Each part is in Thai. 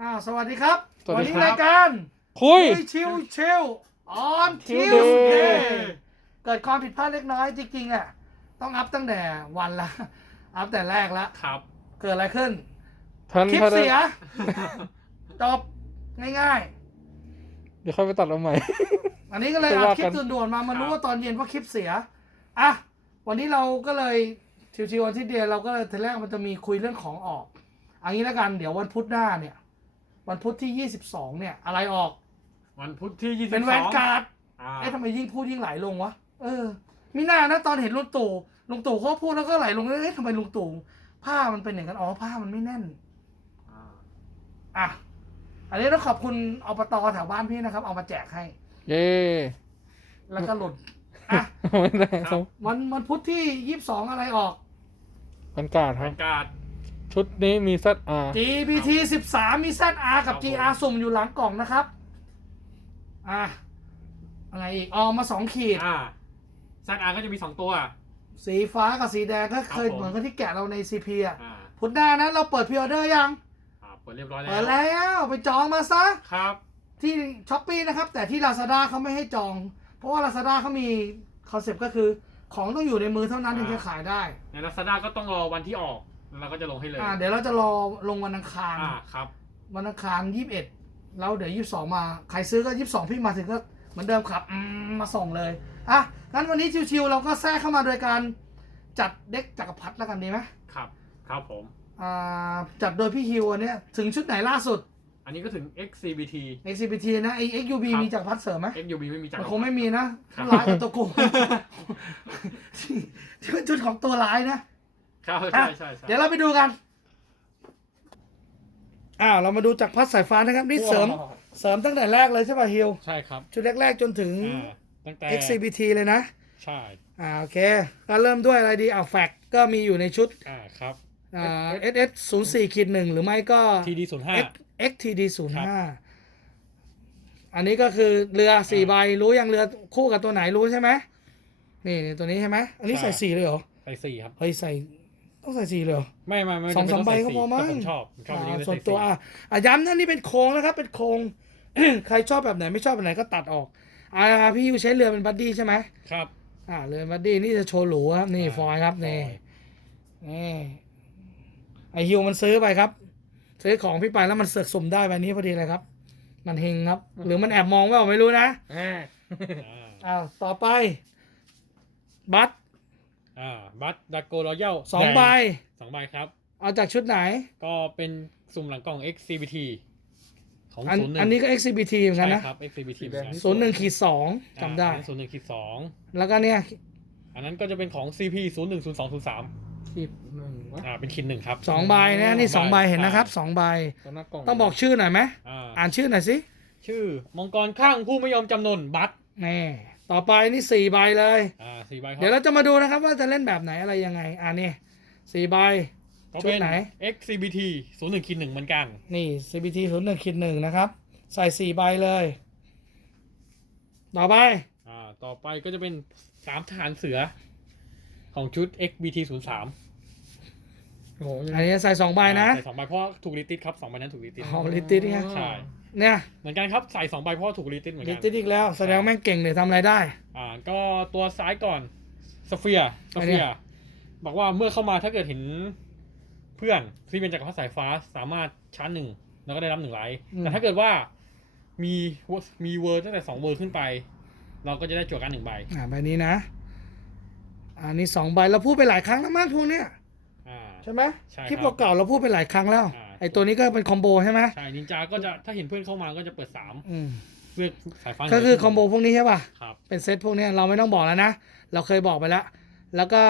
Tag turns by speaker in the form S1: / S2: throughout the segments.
S1: อ้าวสวัสดีครับสวัสดีนี้ครับ รายการคุย ชิวชิวออนทิว Tuesday เดย์เกิดความผิดพลาดเล็กน้อยจริงๆอะต้องอัพตั้งแต่วันละ อัพแต่แรกแล้วครับ เกิดอะไรขึ้นท่านคลิปท่านเสีย จบ ง่าย
S2: เดี๋ยวค่อยไปตัดเอาใหม่
S1: ๆ อันนี้ก็เลยจะอัดว่าคลิกัปนด่วนๆมามาครับรู้ว่าตอนเย็นว่าคลิปเสียอะวันนี้เราก็เลยชิวๆวันที่เดียวเราก็เลยทีแรกมันจะมีคุยเรื่องของออกเอันนี้แล้วกันเดี๋ยววันพุธหน้าเนี่ย วันพุธที่ 22 เนี่ย อะไรออก
S2: วันพุธที่ยี่สิบเป็
S1: นแวนการ์ดอ่าเอ๊ะทำไมยิ่งพูดยิ่งไหลลงวะ เออมิน่านะตอนเห็นลุงตู่ลุงตู่เขาพูดแล้วก็ไหลลง เอ๊ะทำไมลุงตู่ผ้ามันเป็นอย่างนั้น อ๋อผ้ามันไม่แน่น อ่าอะ อันนี้ต้องขอบคุณอบตแถวบ้านพี่นะครับ เอามาแจกให้ เย้แล้วก็หล่นอะ
S2: ไม่ได้ครับ
S1: วันวันพุธที่ยี่สิบสองอะไรออก
S2: บรรยากาศคแวรับนการ์ด ชุดนี้มีซัดอา
S1: GPT สิบสามมี ZR กับครับผม GR สุ่มอยู่หลังกล่องนะครับ อะ อะไรอีกออกมาสองขีด
S2: อ่าแซดอาร์ก็จะมีสองตัว
S1: สีฟ้ากับสีแดงก็เคยครับผม เหมือนกับที่แกะเราใน CP อะอ่าพุธหน้านะเราเปิดพิออเดอร์ยัง
S2: อ่าเปิดเรียบร้อยแล้เ
S1: ปิดวแล้วไปจองมาซะ ครับ ที่ช้อปปีนะครับ แต่ที่ Lazada เขาไม่ให้จอง เพราะว่า Lazada เขามีคอนเซปต์ก็คือ ของต้องอยู่ในมือเท่านั้นถึงจะขายได้
S2: ในลาซาด้าก็ต้องรอวันที่ออกแล้ว เราก็จะลงให้เลย
S1: อ่าเดี๋ยวเราจะรอลงวันอังคาร อ่าครับวันอังคารยี่สิบเอ็ดแล้วเดี๋ยวยี่สิบสองมา ใครซื้อก็ยี่สิบสองพี่มาถึงก็เหมือนเดิมครับอืมมาส่งเลย อะ งั้นวันนี้ชิวๆเราก็แทรกเข้ามาโดยการจัดเด็กจักรพรรดิแล้วกันดีไหม
S2: ครับครับผม
S1: อ่า จัดโดยพี่ฮิวอันเนี้ยถึงชุดไหนล่าสุด
S2: อันนี้ก็ถึง XCBT
S1: XCBT นะไอ XUB ครับ มีจักรพรรดิเสริมไหม XUB ไม่มีจักร มันคงไม่มีนะครัผู้บร้ายกับตัวโกงที่ที่เป็นชุดของตัวร้ายนะ
S2: ครับอะใช่ใช่ใช่
S1: เดี๋ยวเราไปดูกันอ้าวเรามาดูจากพัดสายฟ้านะครับ นี่เสริม เสริมตั้งแต่แรกเลยใช่ป่ะฮิว ใช่ครับชุดแรกๆจนถึง
S2: อ่าตั้งแต่
S1: XCBT เลยนะ ใช่อ่าโอเค ก็เริ่มด้วยอะไรดีอ่าแฟกก็มีอยู่ในชุดอ่าครับ อ่า SS 0 4ขีดหนึ่งหรือไม่ก็ TD ศูนย์ห้า X XTD 0ครับ5อันนี้ก็คือเรือสี่ใบรู้ยังเรือคู่กับตัวไหนรู้ใช่ไหมนี่นี่ตัวนี้ใช่ไหมอันนี้ใส่สี่เลยเหรอ ไปสี่ครับ เฮ้ยใส่ ต้องใส่สี่เลยเหรอ ไม่ไม่ไม่สองสามไต้ใบก็สี่พอมั้ง แ
S2: ต่ผมชอบผมชอบอัน
S1: นี้อ่าเลยส่วนใส่ตัวสี่อะอะย้ำนะนี่เป็นโครงนะครับ เป็นโครง ใครชอบแบบไหนไม่ชอบแบบไหนก็ตัดออกอ่าพี่ยูใช้เรือเป็นบัดดี้ใช่ไหมครับอ่าเรือบัดดี้นี่จะโชว์หรูครับนี่อ่าฟอยล์ครับนี่ฟอยล์นี่ไอฮิวมันซื้อไปครับ ซื้อของพี่ไปแล้วมันเสือกสุ่มได้แบบนี้พอดีเลยครับ มันเฮงครับ หรือมันแอบมองว่าไม่รู้นะ อ่าอ้าวต่อไป บัตร
S2: อ่าบัตดักโกรอยัลสองใบสองใบครับ เอาจากชุดไหน ก็เป็นสุ่มหลังกล่อง XCBT
S1: ของอันศูนย์หนึ่งอันนี้ก็ XCBT เหมือนกันใช่นะ
S2: ครับ XCBT สีแดง
S1: ศูนย์หนึ่งขีดสองจำได้
S2: ศูนย์หนึ่งขีดสองแล้วก็เนี่ยอันนั้นก็จะเป็นของ CP ศูนย์หนึ่งศูนย์สองศูนย์สาม
S1: ขีดหนึ่งวะ
S2: อ่าเป็นคิดหนึ่งครับ
S1: สองใบนะนี่สองใบเห็นนะครับสองใบตัวหน้ากล่องต้องบอกชื่อหน่อยไหมอ่าอ่านชื่อหน่อยสิ
S2: ชื่อมังกรข้างผู้ไม่ยอมจำนนบัต
S1: นี่ ต่อไปนี่สี่ใบเลย
S2: อ่าสี่ใบครัเดี
S1: ๋ยวเราจะมาดูนะครับว่าจะเล่นแบบไหนอะไรยังไง อ่านี่สี่ใบ
S2: ก็ชุเป็ดนไหน XCBT ศูนย์หนึ่งขีดหนึ่งเหมือนกัน
S1: นี่ CBT ศูนย์หนึ่งขีดหนึ่งนะครับ ใส่สี่ใบเลย ต่อไป
S2: อ่า ต่อไปก็จะเป็นสามทหารเสือ ของชุด XBT ศูนย์สาม
S1: โอ้โหอันนี้ใส่สองใบนะใ
S2: ส่สองใบเพราะว่าถูกลิติดครับสองใบนั้นถูกลิติด
S1: อ๋อลิติดไงใช่ เนี่ย
S2: เหมือนกันครับใส่สองใบเพราะว่าถูกลิติดเหมือนลิ
S1: กันติดอีกแล้วแสดงว่าแม่งเก่งเลยทำอะไรได้
S2: อ่าก็ตัวซ้ายก่อนสเฟียสอันเนี้เฟียยบอกว่าเมื่อเข้ามาถ้าเกิดเห็นเพื่อนที่เป็นจักรพรรดิสายฟ้าสามารถชาร์จหนึ่งแล้วก็ได้รับหนึ่งไลท์แต่ถ้าเกิดว่ามีมีเวอร์ตั้งแต่สองเวอร์ขึ้นไป เราก็จะได้จั่วการดหนึ่งใบ
S1: อ่าใบนี้นะ อันนี้สองใบเราพูดไปหลายครั้งแล้วมั้งพวกเนี้ยอ่า ใช่ไหมใช่คลิปครับเก่าๆเราพูดไปหลายครั้งแล้ว อ่าไอตัวนี้ก็เป็นคอมโบใช่ไหม
S2: ใช่นินจาก็จะถ้าเห็นเพื่อนเข้ามาก็จะเปิดสามอืมเลือกสายฟ้า
S1: ก็คือคอมโบพวกนี้ใช่ป่ะครับเป็นเซตพวกเนี้ยเราไม่ต้องบอกแล้วนะ เราเคยบอกไปแล้ว แล้วก็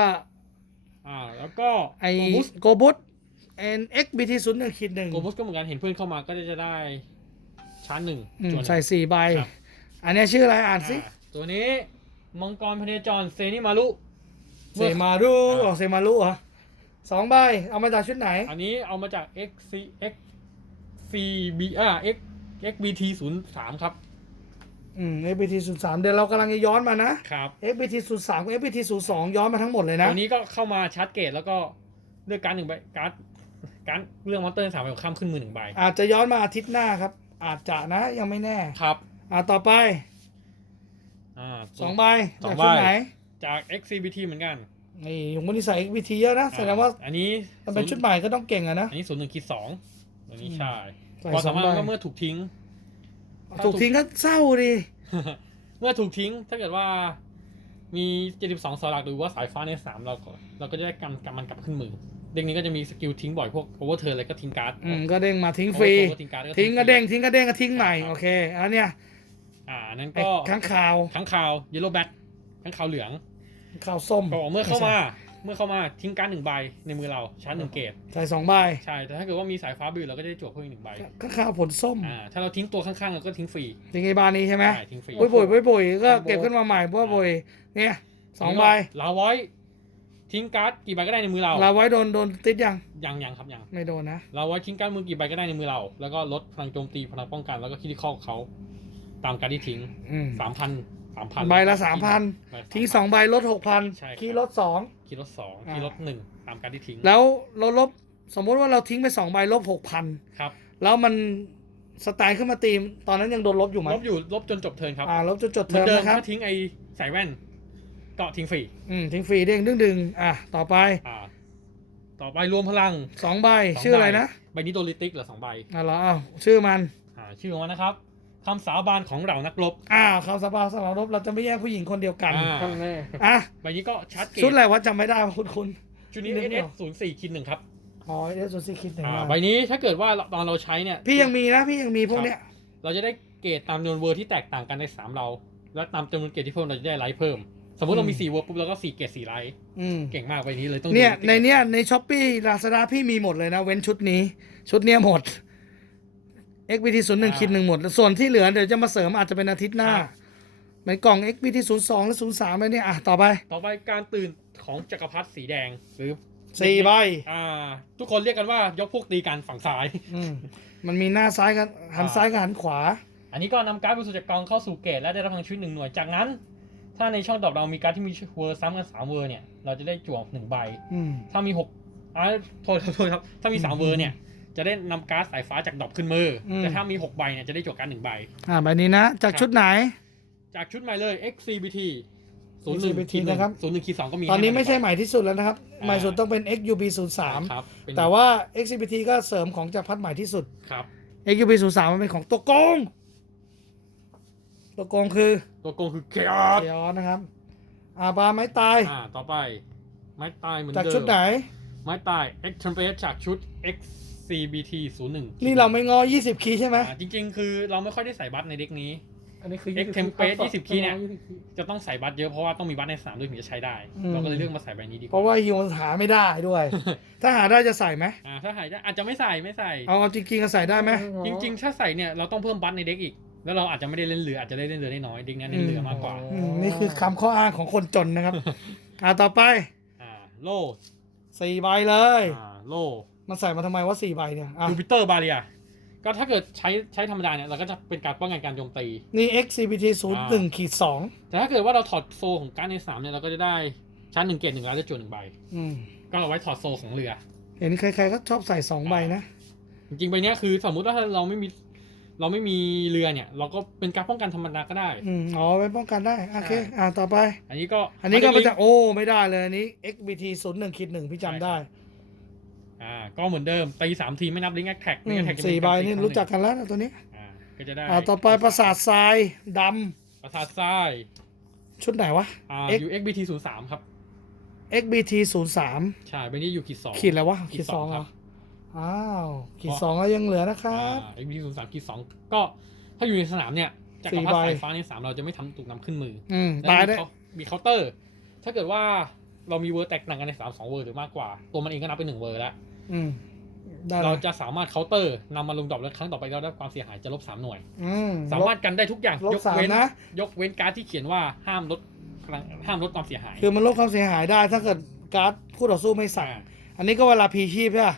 S1: อ่าแล้วก็ไอโกบุสโกบุต NX BT ศูนย์หนึ่งขีดหนึ่งโ
S2: กบุสก็เหมือนกันเห็นเพื่อนเข้ามาก็จะได้ชาร์จหนึ่ง
S1: อืมจั่วหนึ่งใส่สี่ใบครับอันเนี้ยชื่ออะไรอ่านสิอ่า
S2: ตัวนี้มังกรพเนจรเซนิมารุ
S1: เซมารุออกเซมารุเหรอ สองใบเอามาจากชุดไหน
S2: อันนี้เอามาจาก X C X C B อ่า X X B T ศูนย์สามครับ
S1: อืม XBT ศูนย์สามเดี๋ยวเรากำลังจะย้อนมานะ ครับ XBT ศูนย์สามกับ XBT ศูนย์สองย้อนมาทั้งหมดเลยนะ ตั
S2: วนี้ก็เข้ามาชาร์จเกตแล้วก็เลือกการดหนึ่งใบการ์ดการเรื่องมอนเตอร์สามใบของข้ามขึ้นมือหนึ่งใบ
S1: อาจจะย้อนมาอาทิตย์หน้าครับ อาจจะนะยังไม่แน่ ครับ อ่าต่อไปอ่า สองใบสอจากงใบ ชุดไหน
S2: จาก XCBT เหมือนกัน
S1: นี่ผมวันนี้ใส่ XBT เยอะนะแสดงว่าอันนี้มันเป็นชุดใหม่ก็ต้องเก่งอะนะอัน
S2: นี้ศูนย์หนึ่งคิดสองอันนี้ใช่ใส่ความสอสางมารถใบก็เมื่อถูกทิ้ง
S1: ถูกทิ้งก็เศร้าดิ
S2: เมื่อถูกทิ้งถ้าเกิดว่ามี72สลักหรือว่าสายฟ้าในสามเราก็เราก็จะได้กำกำมันกลับขึ้นมือ เด้งนี้ก็จะมีสกิลทิ้งบ่อยพวกโอเวอร์เทิร์นอะไรก็ทิ้งการ์ด
S1: อืมก็เด้งมาทิ้งฟรี Over-
S2: Over ทิ้งการ์ดทิ้งก็เด้งทิ้งก็เด้งก็ทิ้งใหม่โอเคอันเนี้ยอ่าอันนั้นไอ้ก็ข้างข่าวค้างคาวเยลโล่แบทค้างคาวเหลือง ข่าวส้มก็บอกเมื่อเข้ามา เมื่อเข้ามาทิ้งการ์ดหนึ่งใบในมือเราชาร์จหนึ่งเกตใส่สองใบใช่แต่ถ้าเกิดว่ามีสายฟ้าบิวเราก็จะได้จั่วเพิ่มอีกหนึ่งใบ
S1: ข้างข่าวผลส้ม
S2: อ่าถ้าเราทิ้งตัวข้างๆเราก็ทิ้งฟรี
S1: ทิ้งไอ้บานนี้ใช่ไหมใช่ทิ้งฟรีบุยบุยบุยบุยก็เก็บขึ้นมาใหม่บุยบุยเนี่ยสองใบ
S2: ลาไว้ทิ้งการ์ดกี่ใบก็ได้ในมือเรา
S1: เราไว้โดนโดนติดยังยังยังครับยังไม่โดนนะ
S2: เราไว้ทิ้งการดมือกี่ใบก็ได้ในมือเรา แล้วก็ลดพลังโจมตีพลังป้องกันแล้วก็คิดที่ข้อเขาตามการที่ทิ้งอืมสามพัน สามพัน
S1: ใบละ3,000ทิ้งสองใบลดหกพันใช่ครับคีย์ลดสอง
S2: คิดลดสองอ่าคิดลดหนึ่งตามการที่ทิ้ง
S1: แล้วเราลบสมมุติว่าเราทิ้งไปสองใบลบหกพันครับ แล้วมันสไตล์ขึ้นมาตีม ตอนนั้นยังโดนลบอยู่ไหม
S2: ลบอยู่ลบจนจบเทิร์นครับ
S1: อ่าลบจนจดเหมืเทออนมเดิมนะครับถ้า
S2: ทิ้งไอ้ใส่แว่นก็ทิ้งฟรี
S1: อืมทิ้งฟรีเด้งดึงดึงอะต่อไป
S2: อ่าต่อไปรวมพลัง
S1: สองใบสงชื่ออะไรใบนะ
S2: ใบนี้โดนลิติกเหลือสองใบ
S1: อะเหรออ้าวชื่อมัน
S2: อ่าชื่อของมันนะครับ คำสาบานของเรานักรบ
S1: อ้าวคำสาบานสำหรับรบเราจะไม่แย่งผู้หญิงคนเดียวกัน อ่าข้างแน่อะ
S2: ใบนี้ก็ชัดเกชุ
S1: ดตอะไรวะจำไม่ได้ว่าคุณคุณ
S2: ชุดนี้ นึกเอไม่สออก ศูนย์สี่คิดหนึ่งครับ
S1: อ๋อเอสโซซีคิดหนึ่งอ
S2: ่าอะใบนี้ถ้าเกิดว่าตอนเราใช้เนี่ย
S1: พี่ยังมีนะ พี่ยังมีพวกเนี้ย
S2: เราจะได้เกรดตามจำนวนเวอร์ที่แตกต่างกันในสามเรา แล้วตามจำนวนเกรดที่เพิ่มเราจะได้ไลท์เพิ่ม สมมติเรามีสี่เวอร์ปุ๊บเราก็สี่เกรดสี่ไลท์อืม เก่งมากใบนี้เลยต้อง
S1: เนี่ยดูในเนี้ยในช้อปปี้ลาซาด้าพี่มีหมดเลยนะ เว้นชุดนี้ ชุดเนี้ยหมด XBT 0 1คิดหนึ่งหมด ส่วนที่เหลือเดี๋ยวจะมาเสริมอาจจะเป็นอาทิตย์หน้าเหมือนกล่อง XBT 0 2และ0 3แล้วเนี่ยอะต่อไป
S2: ต่อไปการตื่นของจักรพรรดิสีแดงหรือสี่ใบอ่า ทุกคนเรียกกันว่ายกพวกตีกันฝั่งซ้าย
S1: อืมมันมีหน้าซ้ายกันหันอ่าซ้ายกับหันขวา
S2: อันนี้ก็นำการ์ดบริสุทธิ์จากกองเข้าสู่เกรดและได้รับพลังชีวิตหนึ่งหน่วยจากนั้น ถ้าในช่องตอบเรามีการ์ดที่มีเวอร์ซ้ำกันสามเวอร์เนี่ยเราจะได้จั่วหนึ่งใบอืมถ้ามีหกอ่าโทษโทษครับ ถ้ามีสามเวอร์เนี่ย จะได้นำการ์ดสายฟ้าจากดรอปขึ้นมืออม แต่ถ้ามีหกใบเนี่ยจะได้จั่วการ์ดหนึ่งใบ
S1: อ่าใบนี้นะ จากชุดไหน
S2: จากชุดใหม่เลย XCBT ศูนย์ห XCBT นึ่งนะครับศูนย์หนึ่งขีดสองก็มี
S1: ตอนนี้ไม่ใช่ให้ใหม่ที่สุดแล้วนะครับอ่าใหม่สุดต้องเป็น XUB 0มา3ครับเป็นแต่ว่า XBT ก็เสริมของจากพัดใหม่ที่สุด ครับ XUB 0 3มันเป็นของตัวโกง ตัวโกงคือตัวโกงคือ Chaos เดี๋ยวนะครับ อาบาไม้ตาย อ
S2: ่าต่อไป ไม้ตายเหมือนจากเดิมชุดไหน ไม้ตาย X Tempest จากชุด XCBT ศูนย์หนึ่ง
S1: นี่เราไม่งอ 20 คีย์ใช่ไหมอ่า
S2: จริงๆ คือเราไม่ค่อยได้ใส่บัตในเด็กนี้อันนี้คือ X Tempest 20 คีย์เนี่ย20คีย์จะต้องใส่บัตเยอะเพราะว่าต้องมีบัตในสนามด้วยถึงจะใช้ได้ เราก็เลยเลือกมาใส่ใบนี้ดีกเพ
S1: ราะว่าว่าฮิวหาไม่ได้ด้วย ถ้าหาได้จะใส่ไหม
S2: อ่าถ้าหายได้อาจจะไม่ใส่ไม่ใส่เ
S1: อาเอาจริงๆก็ใส่ได้ไหม
S2: จริง ๆ ถ้าใส่เนี่ยเราต้องเพิ่มบัตในเด็กอีกแล้วเราอาจจะไม่ได้เล่นเรืออาจจะได้เล่นเรือได้น้อยเด็กนี้เล่นเรือมากกว่า
S1: อืมนี่คือคำข้ออ้างของคนจนนะครับ อ่าต่อไป อ่าโล่สี่ใบเลย อ่าโล่ มันใส่มาทำไมว่าสี่ใบเนี่ย
S2: อะจูปิเตอร์บาเรียก็ถ้าเกิดใช้ใช้ธรรมดาเนี่ยเราก็จะเป็นการป้องกันการโจมตี
S1: นี่ XCBT 0 1ขีดสอง
S2: แต่ถ้าเกิดว่าเราถอดโซของการดในสนามเนี่ยเราก็จะได้ชั้นหนึ่งเกตหนึ่งแล้วจะจวนหนึ่งใบ อืม ก็เอาไว้ถอดโซของเรือ
S1: เห็นใครๆก็ชอบใส่สองใบนะ
S2: จริงๆใบเนี้ยคือสมมุติว่าถ้าเราไม่มีเราไม่มีเรือเนี่ย เราก็เป็นการป้องกันธรรมดาก็ได้
S1: อืม อ๋อไว้ป้องกันได้ โอเค อ่าต่อไป อันนี้ก็อันนี้ก็ไม่ไม่ได้จะโอ้ ไม่ได้เลยอันนี้ XBT 0 1ขีดหนึ่งพี่จำได้อ่า
S2: ก็เหมือนเดิมตีสามทีไม่นับลิงก์แอคแท็ก
S1: อืลิงมก์แอคแท็กสี่ใบนี่รู้จักกันแล้วนะตัวนี้
S2: อ่าก็จะได้
S1: อ่าต่อไปประสาททรายด
S2: ประสาททราย
S1: ำชุดไหนวะ
S2: อ่า X อยู่ XBT ศูนย์สามครับ
S1: XBT 0 3
S2: ใช่ใบนี้อยู่ขีดสองข
S1: ีดอะไรวะขีขีดดสสอองงเหรครัอบ อ้าวขีดสองแล้วยังเหลือนะครับอ่
S2: า XBT ศูนย์สามขีดสองก็ถ้าอยู่ในสนามเนี่ยจากสี่กระพัดใบ สายฟ้าในสามเราจะไม่ทำถูกนำขึ้นมือ
S1: อืมและตายได้มีเค
S2: มีเคาน์เตอร์ ถ้าเกิดว่าเรามีเวอร์แตกต่างกันในสามสองเวอร์หรือมากกว่า ตัวมันเองก็นับเป็นหนึ่งเวอร์แล้ว อืมได้เราละจะสามารถเคาน์เตอร์นำมาลงดรอปแล้วครั้งต่อไปเราได้ความเสียหายจะลบสามหน่วย อืมสามารถกันได้ทุกอย่าง
S1: ลบยกสามเว้นนะ
S2: ยกเว้นการ์ดที่เขียนว่าห้ามลดพลังห้ามลดความเสียหาย
S1: คือมันลดความเสียหายได้ ถ้าเกิดการ์ดคู่ต่อสู้ไม่ใส่อ่าอันนี้ก็เวลาพีชีพใช่ปะ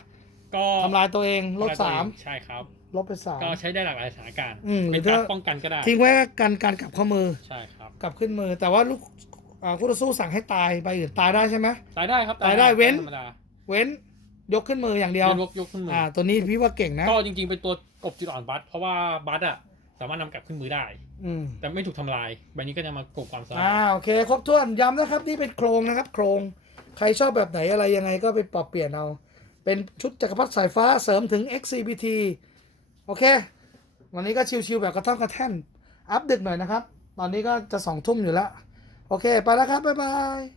S1: ก็ทำลายตัวเองลบสามใช่ครับลบไปสาม
S2: ก็ใช้ได้หลากหลายสถานการณ์อืมเป็นหรือการถ้าป้องกันก็ได้ ท
S1: ิ้งไว้กันการกลับข้อมือใช่ครับกลับขึ้นมือ แต่ว่าลูกอ่าคู่ต่อสู้สั่งให้ตายใบอื่นตายได้ใช่ไหมตายได้ครับ ตายได้เว้นธรรมดาเว้น ยกขึ้นมืออย่างเดียวยกยกขึ้นมืออ่า ตัวนี้พี่ว่าเก่งนะ
S2: ก็จริงๆ เป็นตัวกบจุดอ่อนบัตเพราะว่าบัตอะสามารถนำกลับขึ้นมือได้ อืมแต่ไม่ถูกทำลาย ใบนี้ก็จะมากบความสา
S1: อ่าโอเค ครบถ้วนย้ำนะครับ นี่เป็นโครงนะครับ โครง ใครชอบแบบไหนอะไรยังไงก็ไปปรับเปลี่ยนเอา เป็นชุดจักรพรรดิสายฟ้าเสริมถึง XCBT โอเค วันนี้ก็ชิวๆแบบกระท่อนกระแท่น อัพดึกหน่อยนะครับ ตอนนี้ก็จะสองทุ่มอยู่แล้ว โอเค ไปแล้วครับ บ๊ายบาย